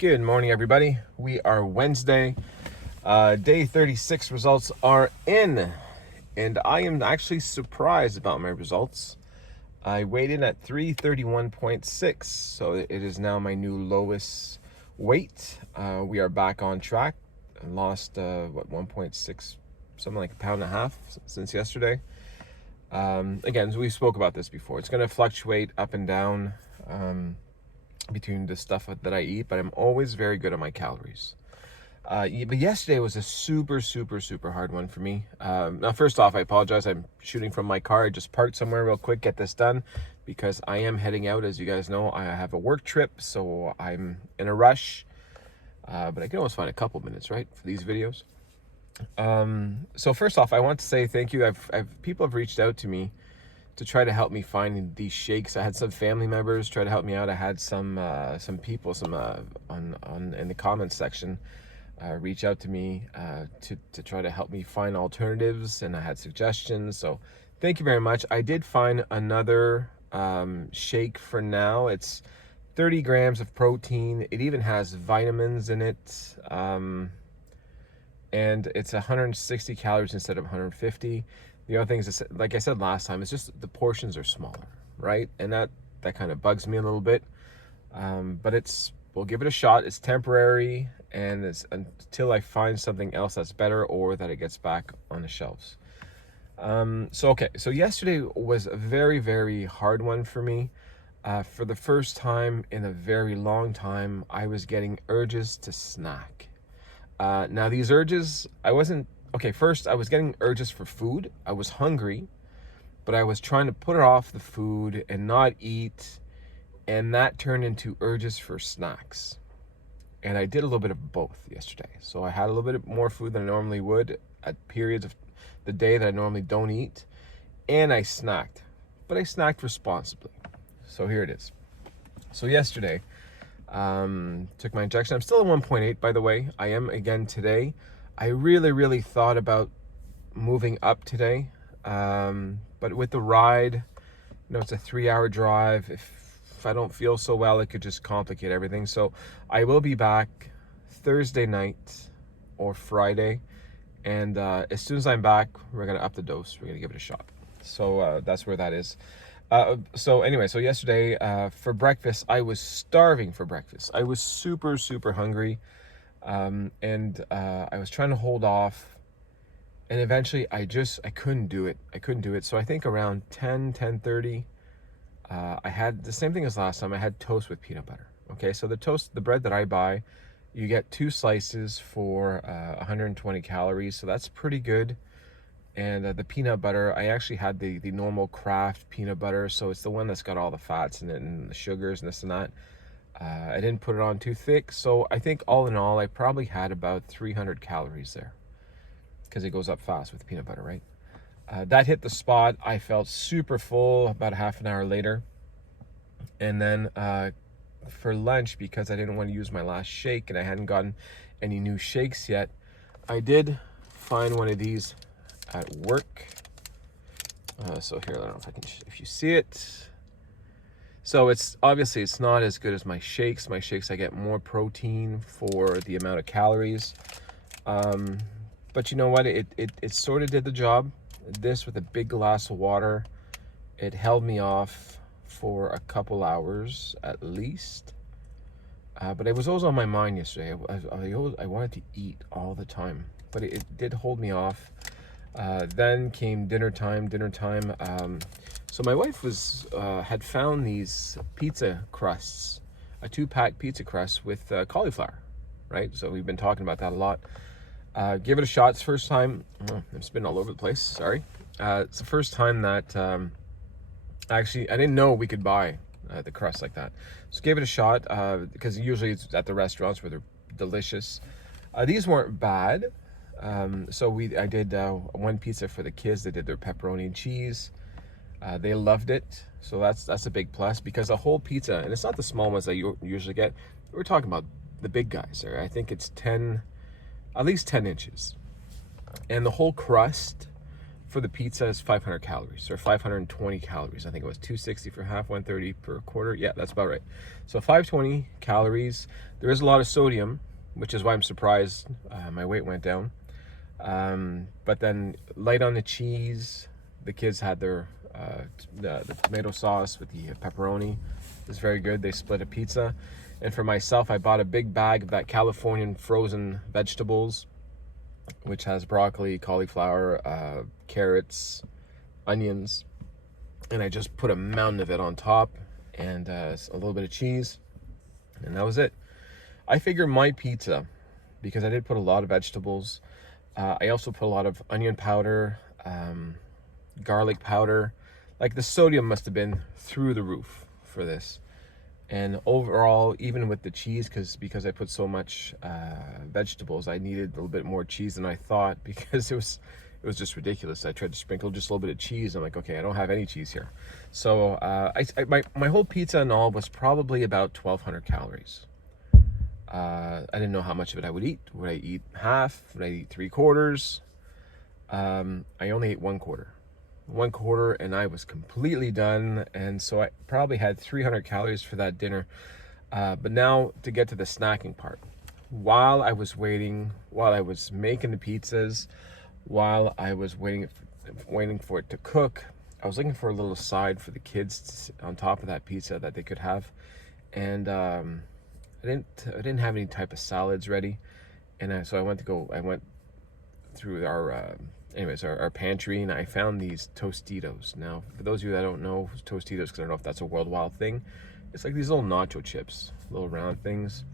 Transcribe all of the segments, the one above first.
Good morning, everybody. We are Wednesday. Day 36 results are in, and I am actually surprised about my results. I weighed in at 331.6, so it is now my new lowest weight. We are back on track. I lost 1.6, something like a pound and a half since yesterday. Again, we spoke about this before. It's going to fluctuate up and down between the stuff that I eat, but I'm always very good at my calories. But yesterday was a super hard one for me. Now, first off, I apologize. I'm shooting from my car. I just parked somewhere real quick, get this done, because I am heading out. As you guys know, I have a work trip, so I'm in a rush. But I can always find a couple minutes, right, for these videos. So first off, I want to say thank you. People have reached out to me to try to help me find these shakes. I had some family members try to help me out. I had some people in the comments section reach out to me to try to help me find alternatives, and I had suggestions. So thank you very much. I did find another shake for now. It's 30 grams of protein. It even has vitamins in it, and it's 160 calories instead of 150. The other thing is, like I said last time, it's just the portions are smaller, right? And that kind of bugs me a little bit. But we'll give it a shot. It's temporary, and it's until I find something else that's better or that it gets back on the shelves. So yesterday was a very hard one for me. For the first time in a very long time, I was getting urges to snack. Now these urges, first I was getting urges for food. I was hungry, but I was trying to put off the food and not eat, and that turned into urges for snacks. And I did a little bit of both yesterday. So I had a little bit more food than I normally would at periods of the day that I normally don't eat, and I snacked, but I snacked responsibly. So here it is. So yesterday, took my injection. I'm still at 1.8, by the way. I am again today. I really thought about moving up today, but with the ride, it's a 3-hour drive. If I don't feel so well, it could just complicate everything. So I will be back Thursday night or Friday, and as soon as I'm back, we're gonna up the dose. We're gonna give it a shot. So that's where that is. So yesterday for breakfast, I was starving for breakfast. I was super hungry. And I was trying to hold off, and eventually I couldn't do it. So I think around 10:30, I had the same thing as last time. I had toast with peanut butter. Okay, so the bread that I buy, you get 2 slices for 120 calories, so that's pretty good. And the peanut butter, I actually had the normal Kraft peanut butter, so it's the one that's got all the fats in it and the sugars and this and that. I didn't put it on too thick, so I think all in all, I probably had about 300 calories there, because it goes up fast with peanut butter, right? That hit the spot. I felt super full about half an hour later. And then for lunch, because I didn't want to use my last shake and I hadn't gotten any new shakes yet, I did find one of these at work. So here, I don't know if you see it. So it's obviously not as good as my shakes. My shakes, I get more protein for the amount of calories. But you know what? It sort of did the job. This with a big glass of water, it held me off for a couple hours at least. But it was always on my mind yesterday. I wanted to eat all the time, but it did hold me off. Then came dinner time. So my wife had found these pizza crusts, a 2-pack pizza crust with cauliflower, right? So we've been talking about that a lot. Give it a shot. It's the first time. I'm spinning all over the place. Sorry. It's the first time that actually I didn't know we could buy the crust like that. So gave it a shot because usually it's at the restaurants where they're delicious. These weren't bad. So I did one pizza for the kids. They did their pepperoni and cheese. They loved it, so that's a big plus, because a whole pizza, and it's not the small ones that you usually get. We're talking about the big guys there. I think it's at least 10 inches, and the whole crust for the pizza is 500 calories or 520 calories. I think it was 260 for half, 130 per quarter. Yeah, that's about right. So 520 calories. There is a lot of sodium, which is why I'm surprised my weight went down. But then light on the cheese. The kids had their the tomato sauce with the pepperoni. It's very good. They split a pizza. And for myself, I bought a big bag of that Californian frozen vegetables, which has broccoli, cauliflower, carrots, onions, and I just put a mountain of it on top, and a little bit of cheese, and that was it. I figure my pizza, because I did put a lot of vegetables, I also put a lot of onion powder, garlic powder, like the sodium must have been through the roof for this. And overall, even with the cheese, because I put so much vegetables, I needed a little bit more cheese than I thought, because it was just ridiculous. I tried to sprinkle just a little bit of cheese. I'm like, okay, I don't have any cheese here. So my whole pizza and all was probably about 1,200 calories. I didn't know how much of it I would eat. Would I eat half? Would I eat 3/4? I only ate 1/4, and I was completely done, and so I probably had 300 calories for that dinner. But now to get to the snacking part. While I was waiting, while I was making the pizzas, while I was waiting for it to cook, I was looking for a little side for the kids on top of that pizza that they could have, and I didn't have any type of salads ready, and so I went through our pantry, and I found these Tostitos. Now, for those of you that don't know Tostitos, because I don't know if that's a worldwide thing, it's like these little nacho chips, little round things.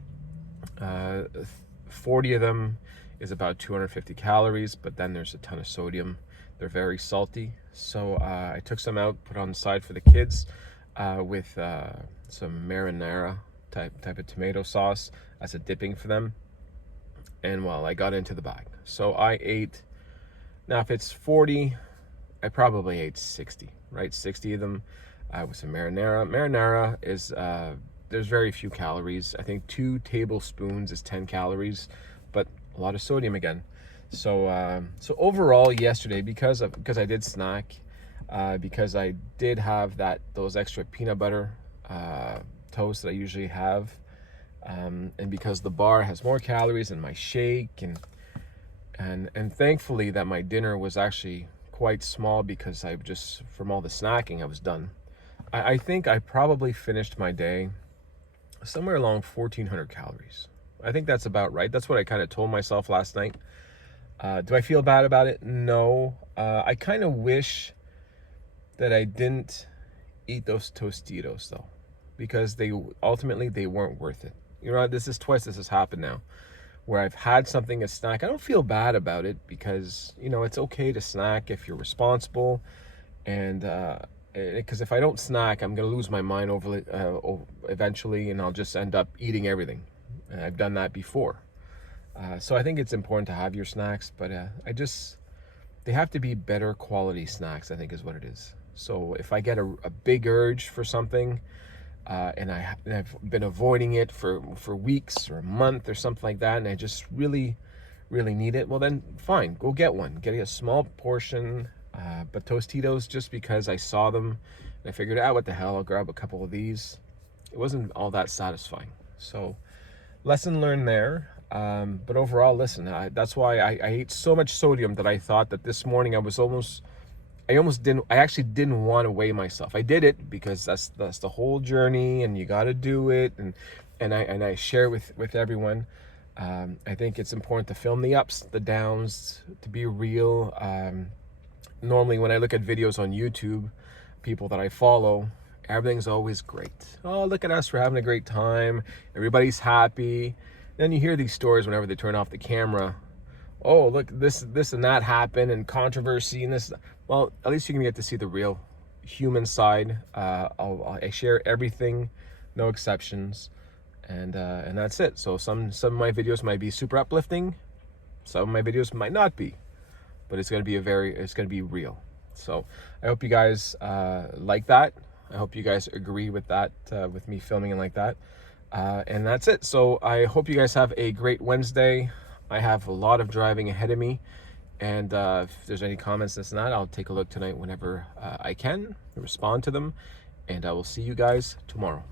40 of them is about 250 calories, but then there's a ton of sodium. They're very salty. So I took some out, put on the side for the kids with some marinara type of tomato sauce as a dipping for them. And well, I got into the bag. So I ate. Now, if it's 40, I probably ate 60, right? 60 of them with some marinara. Marinara is, there's very few calories. I think 2 tablespoons is 10 calories, but a lot of sodium again. So overall, yesterday, because I did snack, because I did have those extra peanut butter toast that I usually have, and because the bar has more calories than my shake, and thankfully that my dinner was actually quite small, because from all the snacking, I was done. I think I probably finished my day somewhere along 1,400 calories. I think that's about right. That's what I kind of told myself last night. Do I feel bad about it? No. I kind of wish that I didn't eat those Tostitos, though, because they weren't worth it. You know, this is twice this has happened now, where I've had something to snack. I don't feel bad about it, because, you know, it's okay to snack if you're responsible. And because if I don't snack, I'm going to lose my mind eventually, and I'll just end up eating everything. And I've done that before. So I think it's important to have your snacks, but they have to be better quality snacks, I think is what it is. So if I get a big urge for something, and I've been avoiding it for weeks or a month or something like that, and I just really, really need it, well then fine, go get one. Get a small portion, but Tostitos, just because I saw them, and I figured, what the hell, I'll grab a couple of these. It wasn't all that satisfying. So, lesson learned there. But overall, listen, that's why I ate so much sodium that I thought that this morning I actually didn't want to weigh myself. I did it because that's the whole journey, and you got to do it, and I share with everyone. I think it's important to film the ups, the downs, to be real. Normally when I look at videos on YouTube, people that I follow, everything's always great. Oh, look at us, we're having a great time, everybody's happy. Then you hear these stories whenever they turn off the camera. Oh, look, this and that happened, and controversy, and this. Well, at least you can get to see the real human side. I share everything, no exceptions, and that's it. So some of my videos might be super uplifting, some of my videos might not be, but it's gonna be real. So I hope you guys like that. I hope you guys agree with that, with me filming it like that. And that's it. So I hope you guys have a great Wednesday. I have a lot of driving ahead of me, And if there's any comments, this and that, I'll take a look tonight whenever I can, respond to them. And I will see you guys tomorrow.